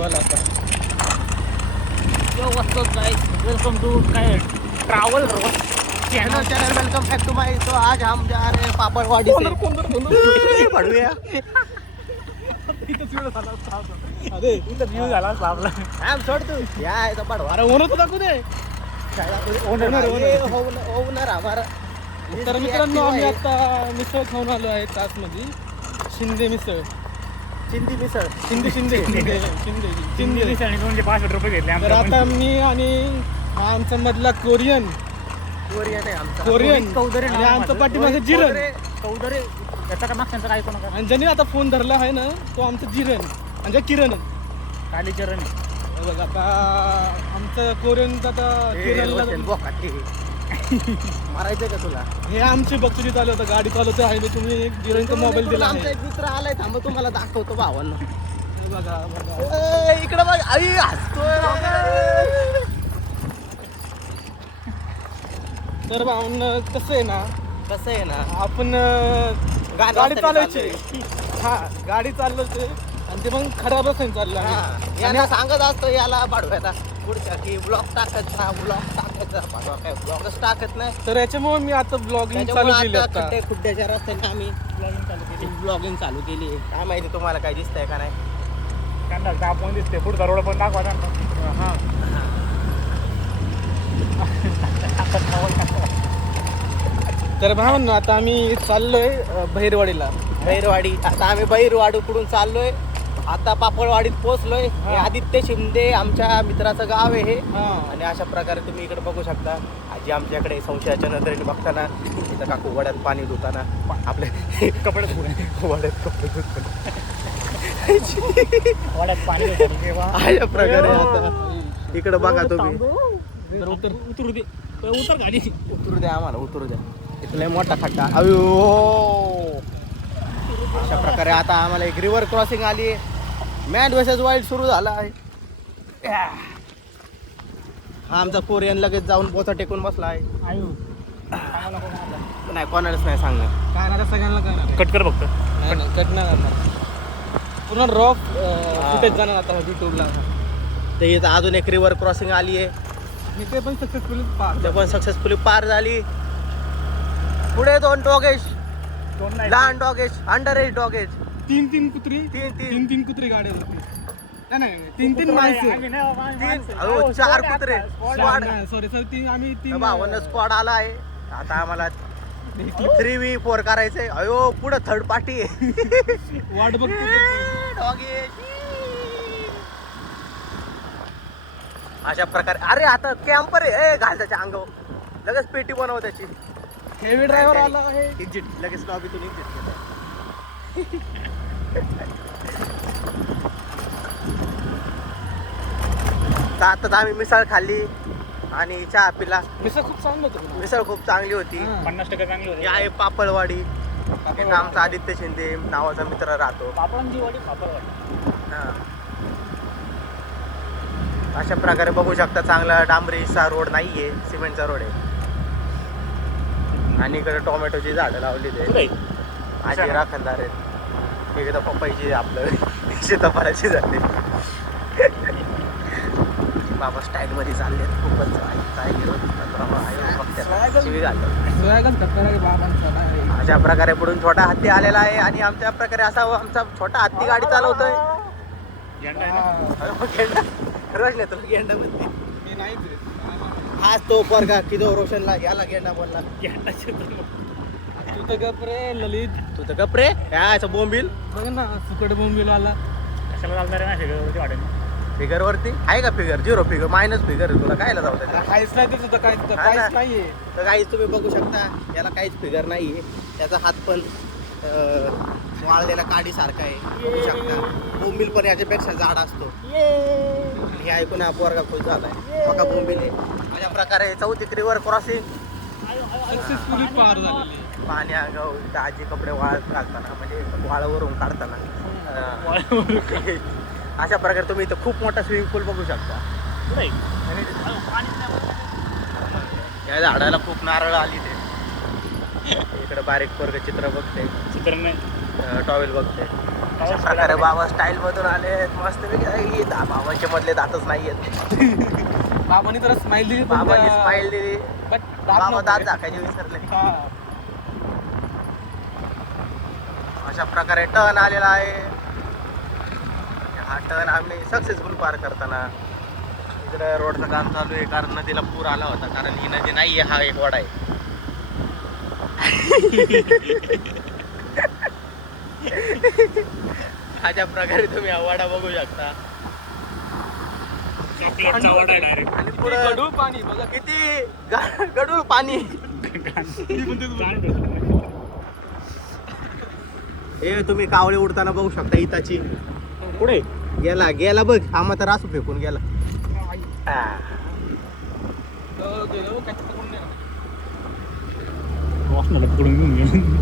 बोला आता. Yo, what's up guys? Welcome to काय travel channel welcome back to my. तो आज हम जा रहे हैं पापड़वाड़ी से. पडूया. अरे इथं व्ह्यू झाला असता आपला. आम सोड तू. या आहे तो पडवा. अरे ओनर तो दाखवू दे. ओनर हमारा. तर मित्रांनो आम्ही आता मिसळ खाऊन आलो आहे तासमध्ये. शिंदे मिसळ. चिंदी मिसळ. शिंदे शिंदे शिंदे शिंदे चिंदी दिसाने म्हणजे 65 रुपये घेतले तर आमच्या. आता मी आणि हा आमचा मधला कोरियन कोरियन आहे आमचा. कोरियन चौधरी आणि नाव आमचं माझं. पाठीमागे जिरण. चौधरी याचा का मागच्या काय कोणा का आणि ज्याने आता फोन धरला आहे ना तो आमचा जिरण म्हणजे किरण. काली चरण. हे बघ आता आमचं कोरियन आता किरणला मारायचंय का तुला? हे आमची बक्षीस चालू होतं गाडी चालवते आहे तुम्ही जिरणचा मोबाईल दिला आमचा आहे. एक मित्र आलाय थांब तुम्हाला दाखवतो भावांना. हे बघा बघा इकडे बघ आई हसतोय. तर भावना कसं आहे ना कसं आहे ना आपण गाडी चालवायची. हा गाडी चालवते आणि ते मग खराब असेल चाललं हा, यांना सांगत असतो याला पाडवायला पुढच्या की ब्लॉग टाकत जा ब्लॉग टाकत जा पाडवा काय ब्लॉगच टाकत नाही. तर याच्यामुळे मी आता ब्लॉगिंग चालू त्याच्यामुळे केली आता आता. खड्डे खुड्ड्याच्या रस्त्याने आम्ही ब्लॉगिंग चालू केली. काय माहिती तुम्हाला काय दिसतंय का नाही. कांदा दाबून दिसते पुढचा रोड पण दाखवा त्यांना. हा तर भावना आता आम्ही चाललोय बहिरवाडीला. बहिरवाडी. आता आम्ही बहिरवाडीकडून चाललोय. आता पापडवाडीत पोहोचलोय. हे आदित्य शिंदे आमच्या मित्राचं गाव आहे हे. हा आणि अशा प्रकारे तुम्ही इकडे बघू शकता. आजी आमच्याकडे संशयाच्या नजरेने बघताना इथं काकू वड्यात पाणी धुताना आपले कपडे धुणे. वड्यात कपडे धुताना वाड्यात पाणी देतात तेव्हा. अशा प्रकारे आता इकडे बघा तुम्ही. तर उतर उतरू दे. उतर गाडी. उतरू द्या आम्हाला उतरू द्या. इथला मोठा खड्डा. अयो अशा प्रकारे आता आम्हाला एक रिव्हर क्रॉसिंग आली आहे. मॅन वर्सेस वाईल्ड सुरू झाला आहे. हा आमचा कोरियन लगेच जाऊन पोचा टेकून बसला आहे. आयु नाही कोणालाच नाही सांगणार. काय ना सगळ्यांना काय ना कट कर फक्त. नाही कट नाही करणार. पूर्ण रॉक फुटेज जाणार आता युट्यूबला. तर इथं अजून एक रिव्हर क्रॉसिंग आली आहे. ते पण सक्सेसफुली पार. ते पण सक्सेसफुली पार झाली. पुढे दोन डॉगेश दोन नाही. लहान डॉगेश अंडर एज डॉगेश. तीन कुत्री तीन. तीन कुत्री गाड्या होती. नाही तीन माणसं. आम्ही नाही बाबा, आम्ही माणसं. अहो, चार कुत्रे. स्क्वॉड. सॉरी सर तीन आम्ही तीन भावानं स्क्वॉड आला आहे. आता आम्हाला 3v4 करायचंय. अयो पुढे थर्ड पार्टी आहे. वाट बघतो. डॉगेश. अशा प्रकारे अरे आता कॅम्पर आहे. घाल त्याच्या अंगावर लगेच पेटी बनव त्याची. हेवी ड्रायव्हर आला आहे. एक्झिट लगेच लॉबीतून एक्झिट केलं. तर आता आम्ही मिसळ खाल्ली आणि चहा पिला. मिसळ खूप चांगलं होतं. मिसळ खूप चांगली होती. हा. 50% चांगली होती. ही आहे पापडवाडी. इथं आमचा आदित्य शिंदे नावाचा मित्र राहतो. पापडांची वाडी पापडवाडी. हा. अशा प्रकारे बघू शकता चांगला डांबरीचा रोड नाहीये सिमेंटचा रोड आहे. आणि इकडे टोमॅटोची झाडं लावली ते कुठे? आजी राखणदार आहेत. इकडे पपईची आपलं सीताफळाची झाडे. बाबा स्टाईल मध्ये चालले खूपच. काय अशा प्रकारे पुढून छोटा हत्ती आलेला आहे. आणि आमच्या प्रकारे असा आमचा छोटा हत्ती गाडी चालवतोय. झेंडा आहे ना. गेंडा रोशने तुला गेंडा म्हणते. मी नाहीच रे. हाच तो पोरगा की जो रोशनला याला गेंडा बोलला. झेंडाचे तर तू तर गप रे ललित. तू तर गप रे. याचं बोंबील बघ ना सुकट बोंबील आला. कशाला चालणार आहे ना शेगडवरती वाटेल. फिगर वरती आहे का फिगर? 0 फिगर मायनस फिगर तुला कायला जाऊ त्याला. काहीच नाही तिथं काय हा ना. काहीच नाहीये. तर काहीच तुम्ही बघू शकता याला काहीच फिगर नाहीये. त्याचा हात पण वाळलेला काडीसारखा आहे बघू शकता. बोंबील पण याच्यापेक्षा जाड असतो. आणि हे ऐकून हा पोरगा खुश झालाय. बघा बोंबील आहे. अशा प्रकारे 34 रिव्हर क्रॉसिंग सक्सेसफुली पार झालेली. पाणी अंगावर आजी कपडे वाळत घालताना म्हणजे वाळवरून काढताना. अशा प्रकारे तुम्ही इथं खूप मोठा स्विमिंग पूल बघू शकता. कुठे? या झाडाला खूप नारळ आली ते. इकडे बारीक पोरग चित्र बघते. चित्र नाही. टॉवेल बघते. अशा प्रकारे बाबा स्टाईल मधून आले मस्त बाबांच्या मधले दातच नाहीयेत. बाबांनी तर स्माइल दिली पण बाबांनी त्या- स्माईल दिली, but बाबा दात नव्हते. दाखायचे विसरले. हा. अशा प्रकारे टर्न आलेला आहे. हा टर्न आम्ही सक्सेसफुल पार करताना इकडे रोडचं काम चालू आहे, कारण नदीला पूर आला होता, कारण ही नदी नाहीये, हा एक वडा आहे. अशा प्रकारे तुम्ही हा वडा बघू शकता. चॉकलेटचा वडा आहे डायरेक्ट. आणि किती पुढं गढूळ पाणी बघा किती गढूळ पाणी. हे तुम्ही कावळे उडताना बघू शकता इताची. पुढे गेला गेला बघ, हा मात्र असू फेकून गेला. गेलो काय पकडून नाही. वासनाला पकडून घेऊन गेलो.